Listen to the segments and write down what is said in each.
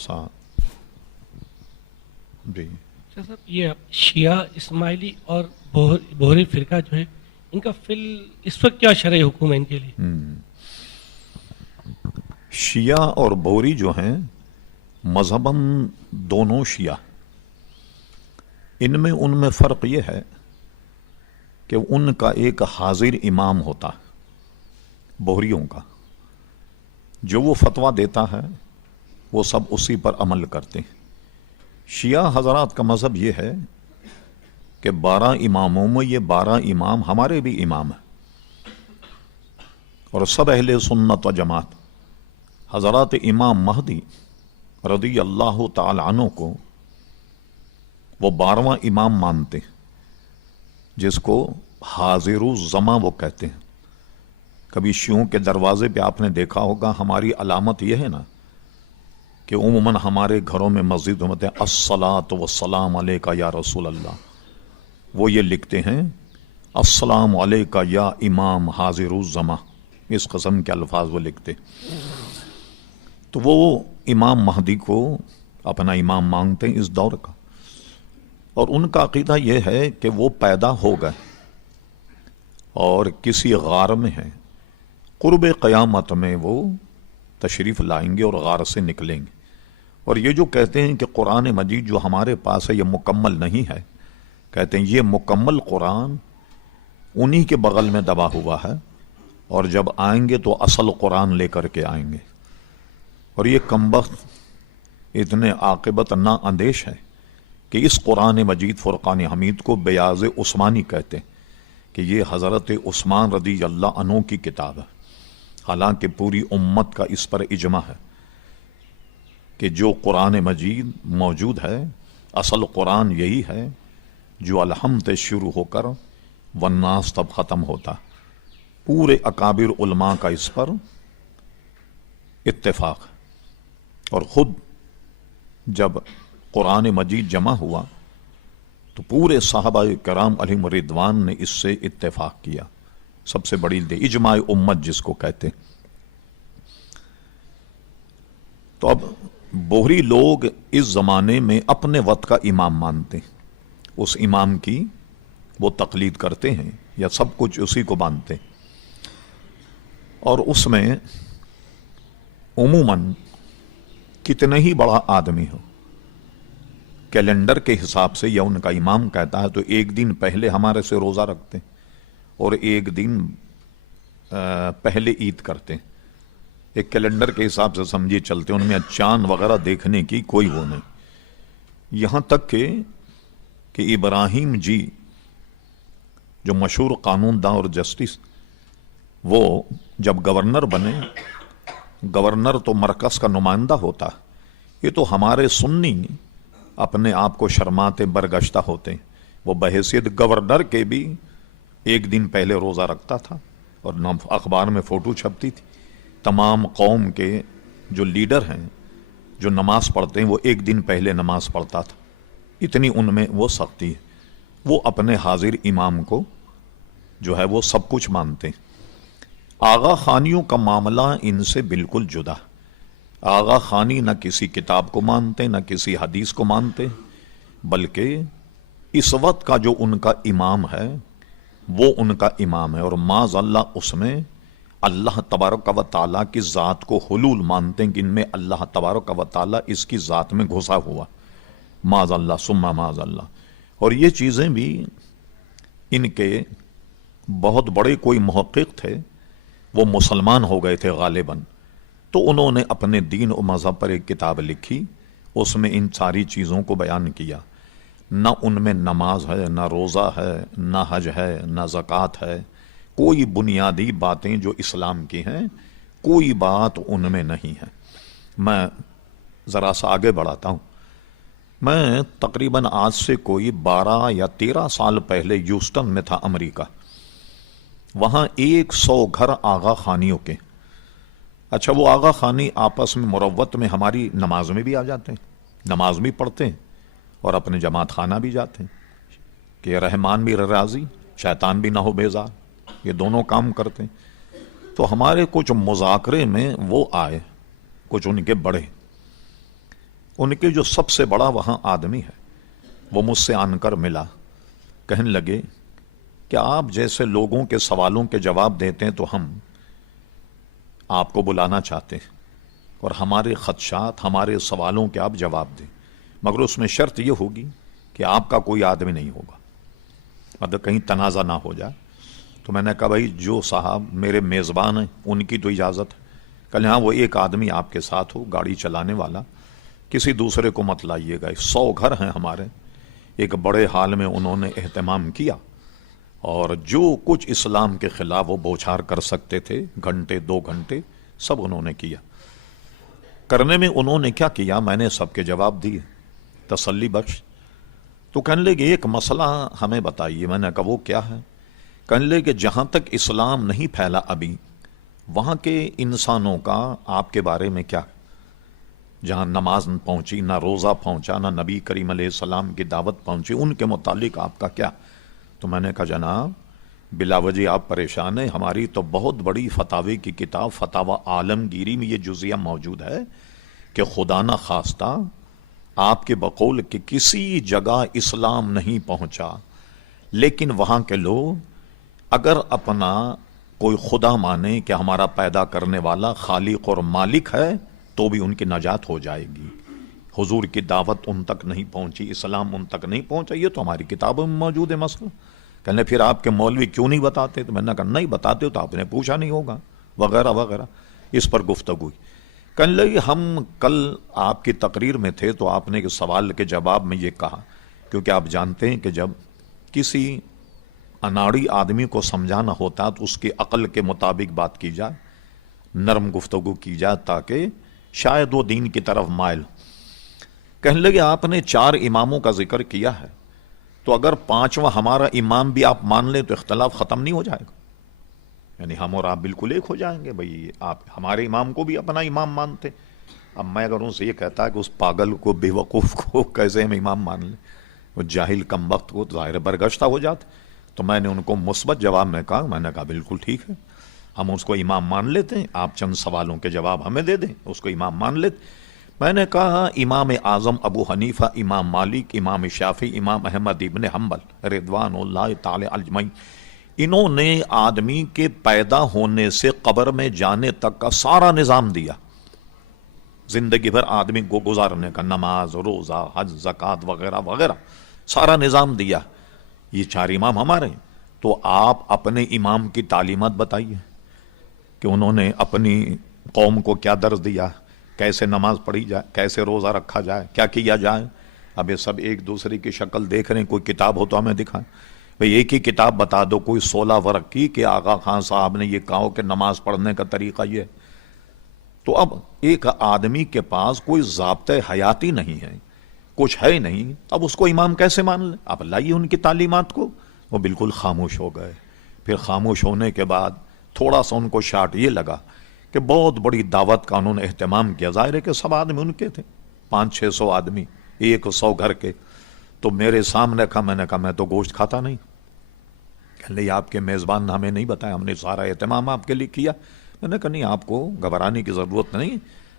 سا جی اچھا صاحب، یہ شیعہ اسماعیلی اور بہری فرقہ جو ہے، ان کا اس وقت کیا شرعی حکم ہے ان کے لیے؟ شیعہ اور بوری جو ہیں مذہباً دونوں شیعہ، ان میں فرق یہ ہے کہ ان کا ایک حاضر امام ہوتا ہے، بوریوں کا جو وہ فتویٰ دیتا ہے وہ سب اسی پر عمل کرتے ہیں۔ شیعہ حضرات کا مذہب یہ ہے کہ 12 اماموں میں یہ 12 امام ہمارے بھی امام ہیں، اور سب اہل سنت و جماعت حضرات امام مہدی رضی اللہ تعالی عنہ کو وہ 12واں امام مانتے ہیں، جس کو حاضر الزماں وہ کہتے ہیں۔ کبھی شیعوں کے دروازے پہ آپ نے دیکھا ہوگا، ہماری علامت یہ ہے نا کہ عموماً ہمارے گھروں میں مسجد میں الصلاۃ والسلام علیک یا رسول اللہ، وہ یہ لکھتے ہیں السلام علیک یا امام حاضر الزماں، اس قسم کے الفاظ وہ لکھتے۔ تو وہ امام مہدی کو اپنا امام مانگتے ہیں اس دور کا، اور ان کا عقیدہ یہ ہے کہ وہ پیدا ہو گئے اور کسی غار میں ہیں، قرب قیامت میں وہ تشریف لائیں گے اور غار سے نکلیں گے۔ اور یہ جو کہتے ہیں کہ قرآن مجید جو ہمارے پاس ہے یہ مکمل نہیں ہے، کہتے ہیں یہ مکمل قرآن انہی کے بغل میں دبا ہوا ہے، اور جب آئیں گے تو اصل قرآن لے کر کے آئیں گے۔ اور یہ کمبخت اتنے عاقبت نا اندیش ہے کہ اس قرآن مجید فرقان حمید کو بیاض عثمانی کہتے ہیں کہ یہ حضرت عثمان رضی اللہ عنہ کی کتاب ہے، حالانکہ پوری امت کا اس پر اجماع ہے کہ جو قرآن مجید موجود ہے اصل قرآن یہی ہے جو الحمد شروع ہو کر والناس تب ختم ہوتا۔ پورے اکابر علماء کا اس پر اتفاق، اور خود جب قرآن مجید جمع ہوا تو پورے صحابہ کرام علیہم رضوان نے اس سے اتفاق کیا۔ سب سے بڑی اجماع امت جس کو کہتے ہیں۔ تو اب بوہری لوگ اس زمانے میں اپنے وقت کا امام مانتے ہیں، اس امام کی وہ تقلید کرتے ہیں یا سب کچھ اسی کو مانتے ہیں، اور اس میں عموماً کتنے ہی بڑا آدمی ہو، کیلنڈر کے حساب سے یا ان کا امام کہتا ہے تو ایک دن پہلے ہمارے سے روزہ رکھتے ہیں اور ایک دن پہلے عید کرتے ہیں۔ ایک کیلنڈر کے حساب سے سمجھے چلتے ہیں، ان میں چاند وغیرہ دیکھنے کی کوئی وہ نہیں۔ یہاں تک کہ ابراہیم جی جو مشہور قانون داں اور جسٹس، وہ جب گورنر بنے، گورنر تو مرکز کا نمائندہ ہوتا، یہ تو ہمارے سنی اپنے آپ کو شرماتے برگشتہ ہوتے ہیں، وہ بحیثیت گورنر کے بھی ایک دن پہلے روزہ رکھتا تھا، اور اخبار میں فوٹو چھپتی تھی۔ تمام قوم کے جو لیڈر ہیں جو نماز پڑھتے ہیں وہ ایک دن پہلے نماز پڑھتا تھا، اتنی ان میں وہ سختی ہے۔ وہ اپنے حاضر امام کو جو ہے وہ سب کچھ مانتے ہیں۔ آغا خانیوں کا معاملہ ان سے بالکل جدا۔ آغا خانی نہ کسی کتاب کو مانتے نہ کسی حدیث کو مانتے، بلکہ اس وقت کا جو ان کا امام ہے وہ ان کا امام ہے، اور معاذ اللہ اس میں اللہ تبارک و تعالیٰ کی ذات کو حلول مانتے ہیں کہ ان میں اللہ تبارک و تعالیٰ اس کی ذات میں گھسا ہوا، معاذ اللہ ثم معاذ اللہ۔ اور یہ چیزیں بھی ان کے بہت بڑے کوئی محقق تھے، وہ مسلمان ہو گئے تھے غالباً، تو انہوں نے اپنے دین و مذہب پر ایک کتاب لکھی، اس میں ان ساری چیزوں کو بیان کیا۔ نہ ان میں نماز ہے، نہ روزہ ہے، نہ حج ہے، نہ زکوٰۃ ہے، کوئی بنیادی باتیں جو اسلام کی ہیں کوئی بات ان میں نہیں ہے۔ میں ذرا سا آگے بڑھاتا ہوں۔ میں تقریباً آج سے کوئی 12 یا 13 سال پہلے ہیوسٹن میں تھا، امریکہ۔ وہاں 100 گھر آغا خانیوں کے۔ اچھا، وہ آغا خانی آپس میں مروت میں ہماری نماز میں بھی آ جاتے ہیں، نماز بھی پڑھتے ہیں اور اپنے جماعت خانہ بھی جاتے ہیں کہ رحمان بھی راضی، شیطان بھی نہ ہو بیزار، یہ دونوں کام کرتے ہیں۔ تو ہمارے کچھ مذاکرے میں وہ آئے، کچھ ان کے بڑے، ان کے جو سب سے بڑا وہاں آدمی ہے وہ مجھ سے آن کر ملا، کہنے لگے کہ آپ جیسے لوگوں کے سوالوں کے جواب دیتے ہیں تو ہم آپ کو بلانا چاہتے ہیں اور ہمارے خدشات، ہمارے سوالوں کے آپ جواب دیں، مگر اس میں شرط یہ ہوگی کہ آپ کا کوئی آدمی نہیں ہوگا، مطلب کہیں تنازع نہ ہو جائے۔ تو میں نے کہا بھائی جو صاحب میرے میزبان ہیں ان کی تو اجازت ہے۔ کل ہاں وہ ایک آدمی آپ کے ساتھ ہو گاڑی چلانے والا، کسی دوسرے کو مت لائیے گا، 100 گھر ہیں ہمارے۔ ایک بڑے حال میں انہوں نے اہتمام کیا اور جو کچھ اسلام کے خلاف وہ بوچھار کر سکتے تھے، گھنٹے 2 گھنٹے سب انہوں نے کیا۔ کرنے میں انہوں نے کیا کیا، میں نے سب کے جواب دیے تسلی بخش۔ تو کہنے لگے ایک مسئلہ ہمیں بتائیے۔ میں نے کہا وہ کیا ہے؟ کہنے لگے جہاں تک اسلام نہیں پھیلا ابھی، وہاں کے انسانوں کا آپ کے بارے میں کیا؟ جہاں نماز پہنچی، نہ روزہ پہنچا، نہ نبی کریم علیہ السلام کی دعوت پہنچی، ان کے متعلق آپ کا کیا؟ تو میں نے کہا جناب بلا وجہ آپ پریشان ہیں، ہماری تو بہت بڑی فتاوی کی کتاب فتاوی عالمگیری میں یہ جزیہ موجود ہے کہ خدا نہ خواستہ آپ کے بقول کہ کسی جگہ اسلام نہیں پہنچا، لیکن وہاں کے لوگ اگر اپنا کوئی خدا مانے کہ ہمارا پیدا کرنے والا خالق اور مالک ہے تو بھی ان کی نجات ہو جائے گی۔ حضور کی دعوت ان تک نہیں پہنچی، اسلام ان تک نہیں پہنچا، یہ تو ہماری کتابوں میں موجود ہے مسئلہ۔ کہنے پھر آپ کے مولوی کیوں نہیں بتاتے؟ تو میں نے کہا نہیں بتاتے تو آپ نے پوچھا نہیں ہوگا، وغیرہ وغیرہ۔ اس پر گفتگو ہوئی۔ کہنے لگے ہم کل آپ کی تقریر میں تھے تو آپ نے ایک سوال کے جواب میں یہ کہا، کیونکہ آپ جانتے ہیں کہ جب کسی اناڑی آدمی کو سمجھانا ہوتا تو اس کی عقل کے مطابق بات کی جائے، نرم گفتگو کی جائے تاکہ شاید وہ دین کی طرف مائل۔ کہنے لگے آپ نے 4 اماموں کا ذکر کیا ہے، تو اگر 5واں ہمارا امام بھی آپ مان لیں تو اختلاف ختم نہیں ہو جائے گا؟ یعنی ہم اور آپ بالکل ایک ہو جائیں گے، بھئی آپ ہمارے امام کو بھی اپنا امام مانتے۔ اب میں اگر ان سے یہ کہتا کہ اس پاگل کو، بے وقوف کو کیسے ہم امام مان لیں، وہ جاہل کم وقت کو ظاہر برگشتہ ہو جاتے۔ تو میں نے ان کو مثبت جواب میں کہا، میں نے کہا بالکل ٹھیک ہے، ہم اس کو امام مان لیتے ہیں، آپ چند سوالوں کے جواب ہمیں دے دیں، اس کو امام مان لیتے۔ میں نے کہا امام اعظم ابو حنیفہ، امام مالک، امام شافعی، امام احمد ابن حنبل رضوان اللہ تعالی اجمعین، انہوں نے آدمی کے پیدا ہونے سے قبر میں جانے تک کا سارا نظام دیا، زندگی بھر آدمی کو گزارنے کا، نماز، روزہ، حج، زکوٰۃ وغیرہ وغیرہ سارا نظام دیا۔ یہ 4 امام ہمارے ہیں، تو آپ اپنے امام کی تعلیمات بتائیے کہ انہوں نے اپنی قوم کو کیا درس دیا، کیسے نماز پڑھی جائے، کیسے روزہ رکھا جائے، کیا کیا جائے۔ اب یہ سب ایک دوسرے کی شکل دیکھ رہے ہیں، کوئی کتاب ہو تو ہمیں دکھائیں، بھئی ایک ہی کتاب بتا دو، کوئی 16 ورق کی کہ آغا خان صاحب نے یہ کہا کہ نماز پڑھنے کا طریقہ یہ ہے۔ تو اب ایک آدمی کے پاس کوئی ضابطۂ حیاتی نہیں ہے، کچھ ہے نہیں، اب اس کو امام کیسے مان لیں؟ اب لائیے ان کی تعلیمات کو۔ وہ بالکل خاموش ہو گئے۔ پھر خاموش ہونے کے بعد تھوڑا سا ان کو شاٹ یہ لگا کہ بہت بڑی دعوت کا انہوں نے اہتمام کیا، ظاہر ہے کہ سب آدمی ان کے تھے، 500-600 آدمی، 100 گھر کے۔ تو میرے سامنے کہا، میں نے کہا میں تو گوشت کھاتا نہیں۔ کہنے لگے آپ کے میزبان نے ہمیں نہیں بتایا، ہم نے سارا اہتمام آپ کے لیے کیا۔ میں نے کہا نہیں، آپ کو گھبرانے کی ضرورت نہیں،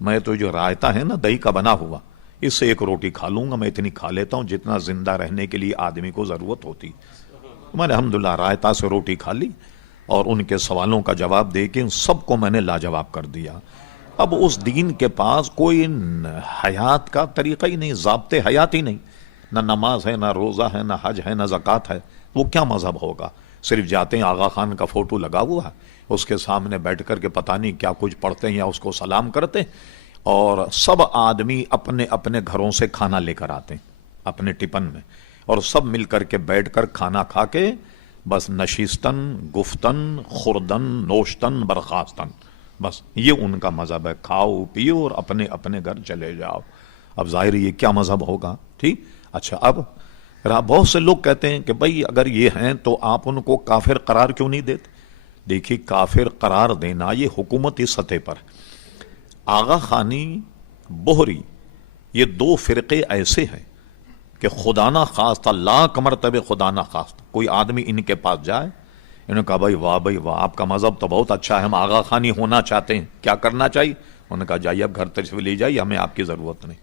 میں تو جو رائتا ہے نا دہی کا بنا ہوا، اس سے 1 روٹی کھا لوں گا، میں اتنی کھا لیتا ہوں جتنا زندہ رہنے کے لیے آدمی کو ضرورت ہوتی۔ میں نے الحمدللہ رائتا سے روٹی کھا لی اور ان کے سوالوں کا جواب دے کے سب کو میں نے لاجواب کر دیا۔ اب اس دین کے پاس کوئی حیات کا طریقہ ہی نہیں، ضابطے حیات ہی نہیں، نہ نماز ہے، نہ روزہ ہے، نہ حج ہے، نہ زکوٰۃ ہے، وہ کیا مذہب ہوگا؟ صرف جاتے ہیں، آغا خان کا فوٹو لگا ہوا ہے، اس کے سامنے بیٹھ کر کے پتہ نہیں کیا کچھ پڑھتے ہیں یا اس کو سلام کرتے ہیں، اور سب آدمی اپنے اپنے گھروں سے کھانا لے کر آتے ہیں اپنے ٹپن میں، اور سب مل کر کے بیٹھ کر کھانا کھا کے بس نشیستن، گفتن، خوردن، نوشتن، برخاستن، بس یہ ان کا مذہب ہے، کھاؤ پیو اور اپنے اپنے گھر چلے جاؤ۔ اب ظاہر یہ کیا مذہب ہوگا؟ ٹھیک، اچھا اب بہت سے لوگ کہتے ہیں کہ بھئی اگر یہ ہیں تو آپ ان کو کافر قرار کیوں نہیں دیتے؟ دیکھیے کافر قرار دینا یہ حکومتی سطح پر، آغا خانی، بہری، یہ 2 فرقے ایسے ہیں کہ خدا نہ خواستہ، لاکھ مرتبہ خدا نہ خواستہ کوئی آدمی ان کے پاس جائے، انہوں نے کہا بھائی واہ آپ کا مذہب تو بہت اچھا ہے، ہم آغا خانی ہونا چاہتے ہیں، کیا کرنا چاہیے؟ انہوں نے کہا جائیے اب گھر تشریف لے جائیے، ہمیں آپ کی ضرورت نہیں۔